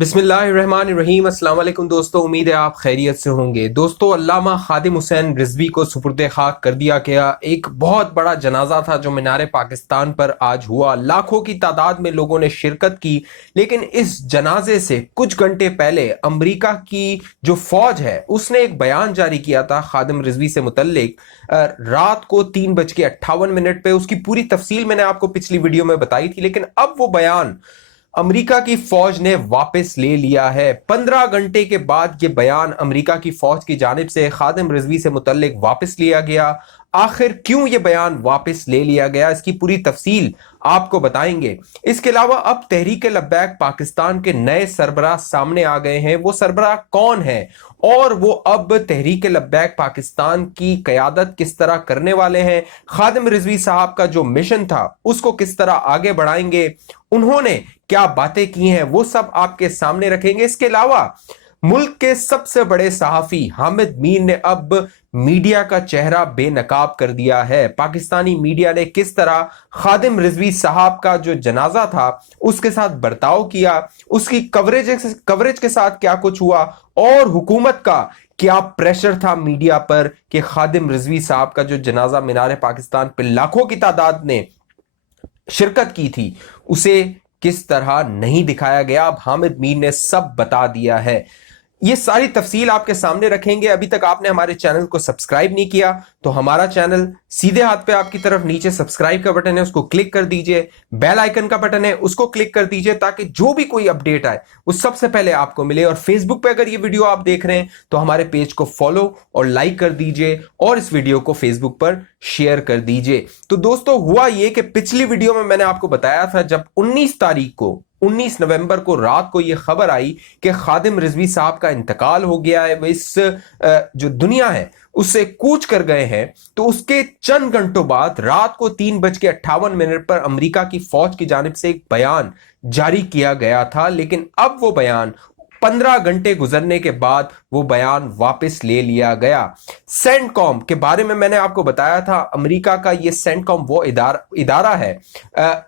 बिस्मिल्लाहिर्रहमानिर्रहीम। अस्सलाम वालेकुम दोस्तों, उम्मीद है आप खैरियत से होंगे। दोस्तों, अल्लामा खादिम हुसैन रिजवी को सुपुर्द खाक कर दिया गया। एक बहुत बड़ा जनाजा था जो मीनार पाकिस्तान पर आज हुआ। लाखों की तादाद में लोगों ने शिरकत की। लेकिन इस जनाजे से कुछ घंटे पहले अमरीका की जो फौज है उसने एक बयान जारी किया था खादिम रिजवी से मुतल्लिक। रात को 3:58 पे उसकी पूरी तफसील मैंने आपको पिछली वीडियो में बताई थी, लेकिन अब वो बयान अमेरिका की फौज ने वापस ले लिया है। 15 घंटे के बाद यह बयान अमेरिका की फौज की जानिब से खादिम रिजवी से मुतल्लिक वापस लिया गया। आखिर क्यों यह बयान वापस ले लिया गया, इसकी पूरी तफसील आपको बताएंगे। इसके अलावा अब तहरीक लब्बैक पाकिस्तान के नए सरबराह सामने आ गए हैं। वो सरबराह कौन है और वो अब तहरीक लब्बैक पाकिस्तान की क़यादत किस तरह करने वाले हैं, खादिम रिजवी साहब का जो मिशन था उसको किस तरह आगे बढ़ाएंगे, उन्होंने क्या बातें की हैं, वो सब आपके सामने रखेंगे। इसके अलावा मुल्क के सबसे बड़े सहाफी हामिद मीर ने अब मीडिया का चेहरा बेनकाब कर दिया है। पाकिस्तानी मीडिया ने किस तरह खादिम रिजवी साहब का जो जनाजा था उसके साथ बर्ताव किया, उसकी कवरेज के साथ क्या कुछ हुआ और हुकूमत का क्या प्रेशर था मीडिया पर कि खादिम रिजवी साहब का जो जनाजा मीनार पाकिस्तान पर लाखों की तादाद ने शिरकत की थी उसे किस तरह नहीं दिखाया गया। अब हामिद मीर ने सब बता दिया है। ये सारी तफसील आपके सामने रखेंगे। अभी तक आपने हमारे चैनल को सब्सक्राइब नहीं किया तो हमारा चैनल सीधे हाथ पे आपकी तरफ नीचे सब्सक्राइब का बटन है, उसको क्लिक कर दीजिए। बेल आइकन का बटन है, उसको क्लिक कर दीजिए ताकि जो भी कोई अपडेट आए वो सबसे पहले आपको मिले। और फेसबुक पे अगर ये वीडियो आप देख रहे हैं तो हमारे पेज को फॉलो और लाइक कर दीजिए और इस वीडियो को फेसबुक पर शेयर कर दीजिए। तो दोस्तों, हुआ ये कि पिछली वीडियो में मैंने आपको बताया था जब 19 नवंबर को रात को यह खबर आई कि खादिम रिजवी साहब का इंतकाल हो गया है, वो इस जो दुनिया है उससे कूच कर गए हैं, तो उसके चंद घंटों बाद रात को 3:58 पर अमेरिका की फौज की जानिब से एक बयान जारी किया गया था। लेकिन अब वो बयान 15 घंटे गुजरने के बाद वो बयान वापस ले लिया गया। सेंटकॉम के बारे में मैंने आपको बताया था। अमेरिका का ये सेंटकॉम वो इदारा है,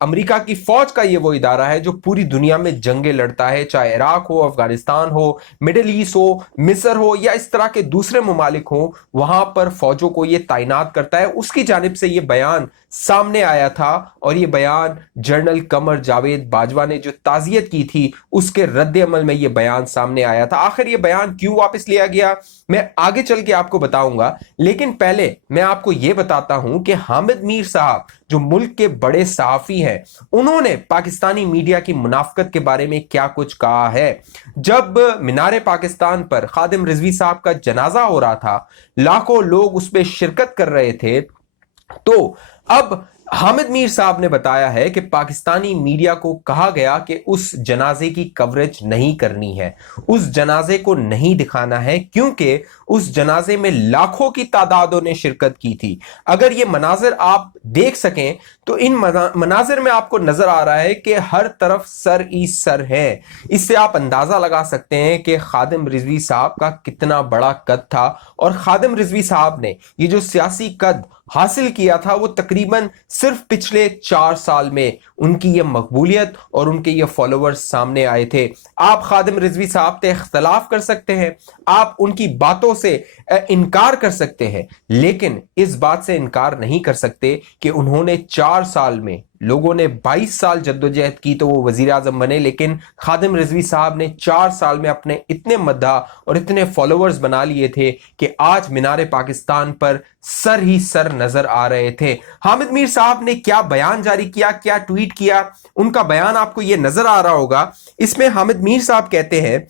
अमेरिका की फौज का ये वो इदारा है जो पूरी दुनिया में जंगें लड़ता है, चाहे इराक हो, अफगानिस्तान हो, मिडिल ईस्ट हो, मिस्र हो या इस तरह के दूसरे मुमालिक हो, वहां पर फौजों को ये तैनात करता है। उसकी जानिब से ये बयान सामने आया था और ये बयान जनरल कमर जावेद बाजवा ने जो ताज़ियत की थी उसके रद्द अमल में ये बयान सामने आया था। आखिर ये बयान क्यों वापस लिया गया मैं आगे चल के आपको बताऊंगा, लेकिन पहले मैं आपको यह बताता हूं कि हामिद मीर साहब जो मुल्क के बड़े सहाफी हैं उन्होंने पाकिस्तानी मीडिया की मुनाफकत के बारे में क्या कुछ कहा है। जब मीनार पाकिस्तान पर खादिम रिजवी साहब का जनाजा हो रहा था, लाखों लोग उसमें शिरकत कर रहे थे, तो अब हामिद मीर साहब ने बताया है कि पाकिस्तानी मीडिया को कहा गया कि उस जनाजे की कवरेज नहीं करनी है, उस जनाजे को नहीं दिखाना है, क्योंकि उस जनाजे में लाखों की तादादों ने शिरकत की थी। अगर ये मनाजिर आप देख सकें तो इन मनाजिर में आपको नजर आ रहा है कि हर तरफ सर ही सर है। इससे आप अंदाजा लगा सकते हैं कि खादिम रिजवी साहब का कितना बड़ा कद था। और खादिम रिजवी साहब ने ये जो सियासी कद हासिल किया था वो तकरीबन सिर्फ पिछले 4 साल में उनकी ये मकबूलियत और उनके ये फॉलोअर्स सामने आए थे। आप खादिम रिजवी साहब से इख्तलाफ कर सकते हैं, आप उनकी बातों से इनकार कर सकते हैं, लेकिन इस बात से इनकार नहीं कर सकते कि उन्होंने 4 साल में, लोगों ने 22 साल जद्दोजहद की तो वो वजीर आजम बने, लेकिन खादिम रिजवी साहब ने 4 साल में अपने इतने मद्दा और इतने फॉलोअर्स बना लिए थे कि आज मीनार पाकिस्तान पर सर ही सर नजर आ रहे थे। हामिद मीर साहब ने क्या बयान जारी किया, क्या ट्वीट किया, उनका बयान आपको यह नजर आ रहा होगा। इसमें हामिद मीर साहब कहते हैं,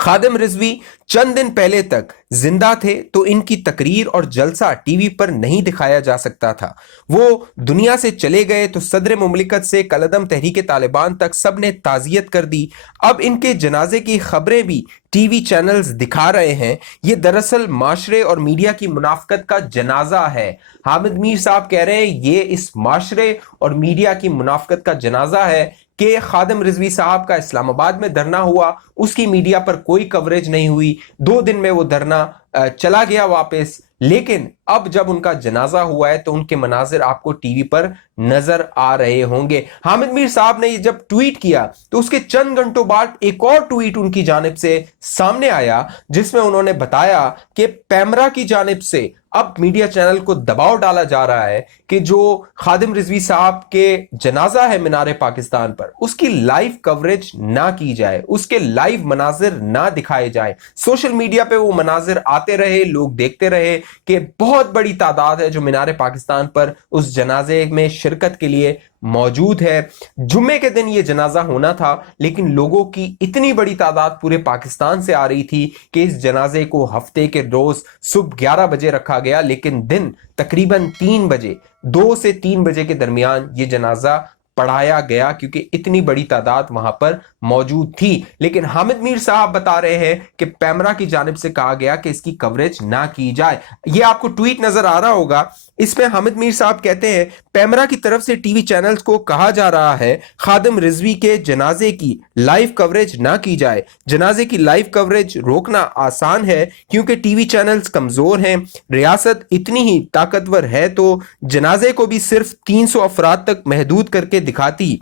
खादिम रिजवी चंद दिन पहले तक जिंदा थे तो इनकी तकरीर और जलसा टीवी पर नहीं दिखाया जा सकता था। वो दुनिया से चले गए तो सदर मुमलिकत से कलदम तहरीक तालिबान तक सब ने ताज़ियत कर दी। अब इनके जनाजे की खबरें भी टीवी चैनल्स दिखा रहे हैं। ये दरअसल माशरे और मीडिया की मुनाफकत का जनाजा है। हामिद मीर साहब कह रहे हैं ये इस माशरे और मीडिया की मुनाफकत का जनाजा है कि खादिम रिजवी साहब का इस्लामाबाद में धरना हुआ, उसकी मीडिया पर कोई कवरेज नहीं हुई। 2 दिन में वो धरना चला गया वापस, लेकिन अब जब उनका जनाजा हुआ है तो उनके मनाजिर आपको टीवी पर नजर आ रहे होंगे। हामिद मीर साहब ने जब ट्वीट किया तो उसके चंद घंटों बाद एक और ट्वीट उनकी जानिब से सामने आया, जिसमें उन्होंने बताया कि पैमरा की जानिब से अब मीडिया चैनल को दबाव डाला जा रहा है कि जो खादिम रिजवी साहब के जनाजा है मीनार पाकिस्तान पर, उसकी लाइव कवरेज ना की जाए, उसके लाइव मनाजिर ना दिखाए जाए। सोशल मीडिया पे वो मनाजिर आते रहे, लोग देखते रहे कि बहुत बड़ी तादाद है जो मीनार पाकिस्तान पर उस जनाजे में शिरकत के लिए मौजूद है। जुम्मे के दिन ये जनाजा होना था, लेकिन लोगों की इतनी बड़ी तादाद पूरे पाकिस्तान से आ रही थी कि इस जनाजे को हफ्ते के रोज सुबह 11 बजे रखा गया, लेकिन दिन तकरीबन 3 बजे, 2 से 3 बजे के दरमियान ये जनाजा पढ़ाया गया, क्योंकि इतनी बड़ी तादाद वहां पर मौजूद थी। लेकिन हामिद मीर साहब बता रहे हैं कि पैमरा की जानिब से कहा गया कि इसकी कवरेज ना की जाए। ये आपको ट्वीट नजर आ रहा होगा, इसमें हामिद मीर साहब कहते हैं पैमरा की तरफ से टीवी चैनल्स को कहा जा रहा है खादिम रिजवी के जनाजे की लाइव कवरेज ना की जाए। जनाजे की लाइव कवरेज रोकना आसान है क्योंकि टीवी चैनल्स कमजोर हैं। रियासत इतनी ही ताकतवर है तो जनाजे को भी सिर्फ 300 अफराद तक महदूद करके दिखाती।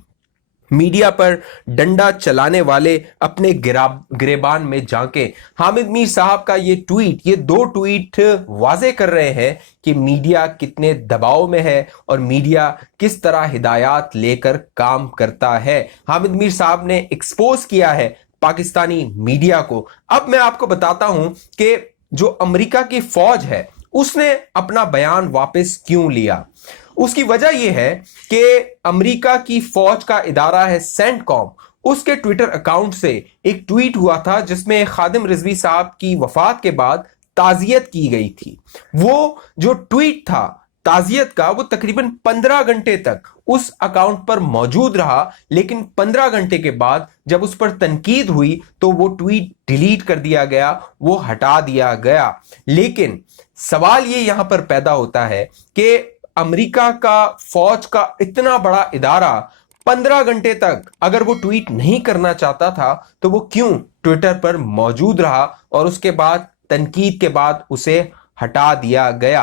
मीडिया पर डंडा चलाने वाले अपने गिरेबान में झांके। हामिद मीर साहब का ये ट्वीट, ये 2 ट्वीट वाजे कर रहे हैं कि मीडिया कितने दबाव में है और मीडिया किस तरह हिदायत लेकर काम करता है। हामिद मीर साहब ने एक्सपोज किया है पाकिस्तानी मीडिया को। अब मैं आपको बताता हूं कि जो अमेरिका की फौज है उसने अपना बयान वापस क्यों लिया। उसकी वजह यह है कि अमेरिका की फौज का इदारा है सेंटकॉम, उसके ट्विटर अकाउंट से एक ट्वीट हुआ था जिसमें खादिम रिजवी साहब की वफात के बाद ताजियत की गई थी। वो जो ट्वीट था ताजियत का, वो तकरीबन 15 घंटे तक उस अकाउंट पर मौजूद रहा, लेकिन 15 घंटे के बाद जब उस पर तनकीद हुई तो वो ट्वीट डिलीट कर दिया गया, वो हटा दिया गया। लेकिन सवाल ये यहां पर पैदा होता है कि अमेरिका का फौज का इतना बड़ा इदारा 15 घंटे तक अगर वो ट्वीट नहीं करना चाहता था तो वो क्यों ट्विटर पर मौजूद रहा और उसके बाद तनकीद के बाद उसे हटा दिया गया।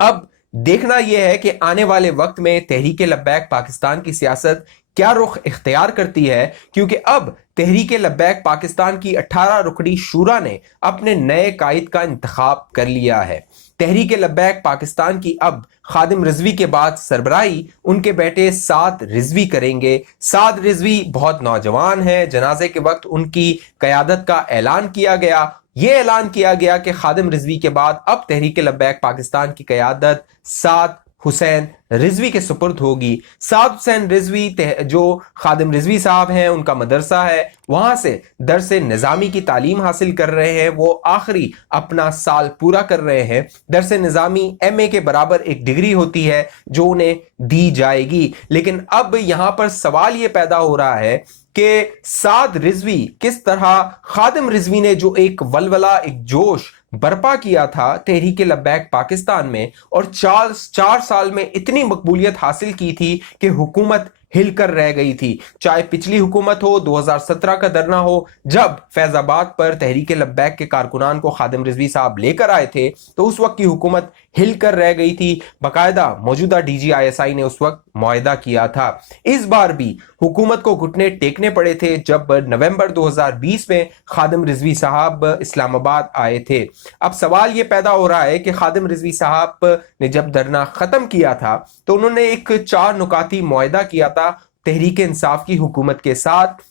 अब देखना यह है कि आने वाले वक्त में तहरीक लब्बैक पाकिस्तान की सियासत क्या रुख इख्तियार करती है, क्योंकि अब तहरीक लब्बैक पाकिस्तान की 18 रुकनी शूरा ने अपने नए कायद का इंतखाब कर लिया है। तहरीक लब्बैक पाकिस्तान की अब खादिम रिजवी के बाद सरबराही उनके बेटे साद रिजवी करेंगे। साद रिजवी बहुत नौजवान हैं। जनाजे के वक्त उनकी क़यादत का ऐलान किया गया। ये ऐलान किया गया कि खादिम रिजवी के बाद अब तहरीक लब्बैक पाकिस्तान की क़यादत साद हुसैन रिजवी के सुपुर्द होगी। साद हुसैन रिजवी जो खादिम रिजवी साहब हैं, उनका मदरसा है, वहां से दरस निज़ामी की तालीम हासिल कर रहे हैं। वो आखिरी अपना साल पूरा कर रहे हैं। दरस निज़ामी MA के बराबर एक डिग्री होती है जो उन्हें दी जाएगी। लेकिन अब यहां पर सवाल ये पैदा हो रहा है कि साद रिजवी किस तरह, खादिम रिजवी ने जो एक वलवला, एक जोश बर्पा किया था तहरीक लब्बैक पाकिस्तान में और 4 साल में इतनी मकबूलियत हासिल की थी कि हुकूमत हिलकर रह गई थी। चाहे पिछली हुकूमत हो, 2017 का धरना हो, जब फैजाबाद पर तहरीक लब्बैक के कारकुनान को खादिम रिजवी साहब लेकर आए थे तो उस वक्त की हुकूमत हिलकर रह गई थी। बाकायदा मौजूदा DGISI ने उस वक्त मुआहदा किया था। इस बार भी हुकूमत को घुटने टेकने पड़े थे जब नवंबर 2020 में खादिम रिजवी साहब इस्लामाबाद आए थे। अब सवाल यह पैदा हो रहा है कि खादिम रिजवी साहब ने जब धरना खत्म किया था तो उन्होंने एक 4 नुकाती मुआहदा किया था तहरीक इंसाफ की हुकूमत के साथ।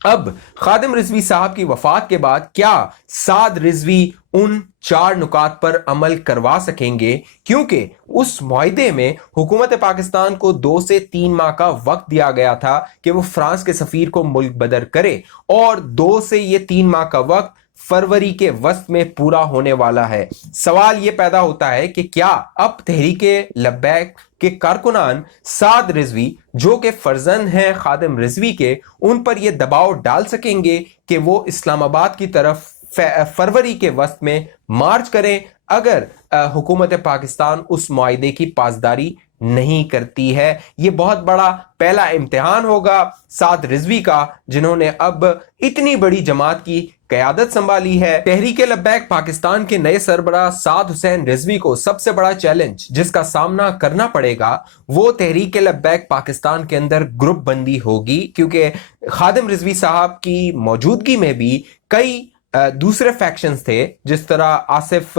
अब खादिम रिजवी साहब की वफात के बाद क्या साद रिजवी उन 4 नुकात पर अमल करवा सकेंगे, क्योंकि उस मुआहदे में हुकूमत पाकिस्तान को 2 से 3 माह का वक्त दिया गया था कि वो फ्रांस के सफीर को मुल्क बदर करे और 2 से ये 3 माह का वक्त फरवरी के वस्त में पूरा होने वाला है। सवाल यह पैदा होता है कि क्या अब तहरीके लब्बैक के कारकुनान साद रिजवी जो कि फर्जंद हैं खादिम रिजवी के, उन पर यह दबाव डाल सकेंगे कि वो इस्लामाबाद की तरफ फरवरी के वस्त में मार्च करें अगर हुकूमत पाकिस्तान उस मुआहदे की पासदारी नहीं करती है। ये बहुत बड़ा पहला इम्तिहान होगा साद रिजवी का, जिन्होंने अब इतनी बड़ी जमात की क़यादत संभाली है। तहरीक लब्बैक पाकिस्तान के नए सरबराह साद हुसैन रिजवी को सबसे बड़ा चैलेंज जिसका सामना करना पड़ेगा वो तहरीक लब्बैक पाकिस्तान के अंदर ग्रुप बंदी होगी, क्योंकि खादिम रिजवी साहब की मौजूदगी में भी कई दूसरे फैक्शंस थे, जिस तरह आसिफ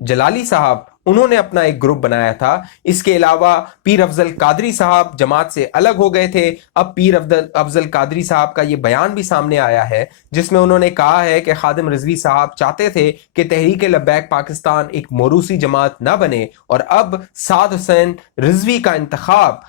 जलाली साहब उन्होंने अपना एक ग्रुप बनाया था। इसके अलावा पीर अफजल कादरी साहब जमात से अलग हो गए थे। अब पीर अफजल कादरी साहब का ये बयान भी सामने आया है जिसमें उन्होंने कहा है कि खादिम रिजवी साहब चाहते थे कि तहरीक लब्बैक पाकिस्तान एक मोरूसी जमात ना बने, और अब साद हुसैन रिजवी का इंतखाब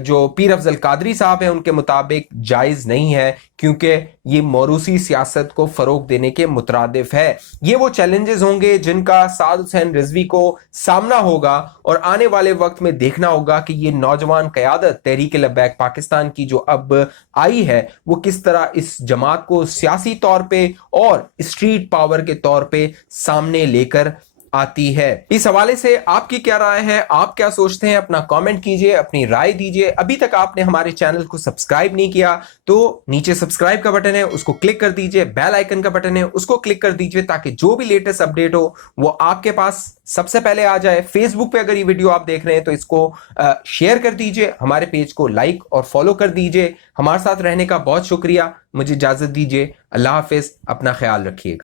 जो पीर अफजल कादरी साहब हैं उनके मुताबिक जायज़ नहीं है, क्योंकि ये मोरूसी सियासत को फ़रोग देने के मुतरादिफ है। ये वो चैलेंजेस होंगे जिनका साद हुसैन रिजवी को सामना होगा, और आने वाले वक्त में देखना होगा कि ये नौजवान क़यादत तहरीक लब्बैक पाकिस्तान की जो अब आई है वो किस तरह इस जमात को सियासी तौर पे और स्ट्रीट पावर के तौर पे सामने लेकर आती है। इस हवाले से आपकी क्या राय है, आप क्या सोचते हैं, अपना कमेंट कीजिए, अपनी राय दीजिए। अभी तक आपने हमारे चैनल को सब्सक्राइब नहीं किया तो नीचे सब्सक्राइब का बटन है उसको क्लिक कर दीजिए, बेल आइकन का बटन है उसको क्लिक कर दीजिए, ताकि जो भी लेटेस्ट अपडेट हो वो आपके पास सबसे पहले आ जाए। फेसबुक पे अगर ये वीडियो आप देख रहे हैं तो इसको शेयर कर दीजिए, हमारे पेज को लाइक और फॉलो कर दीजिए। हमारे साथ रहने का बहुत शुक्रिया। मुझे इजाजत दीजिए। अल्लाह हाफिज, अपना ख्याल रखिएगा।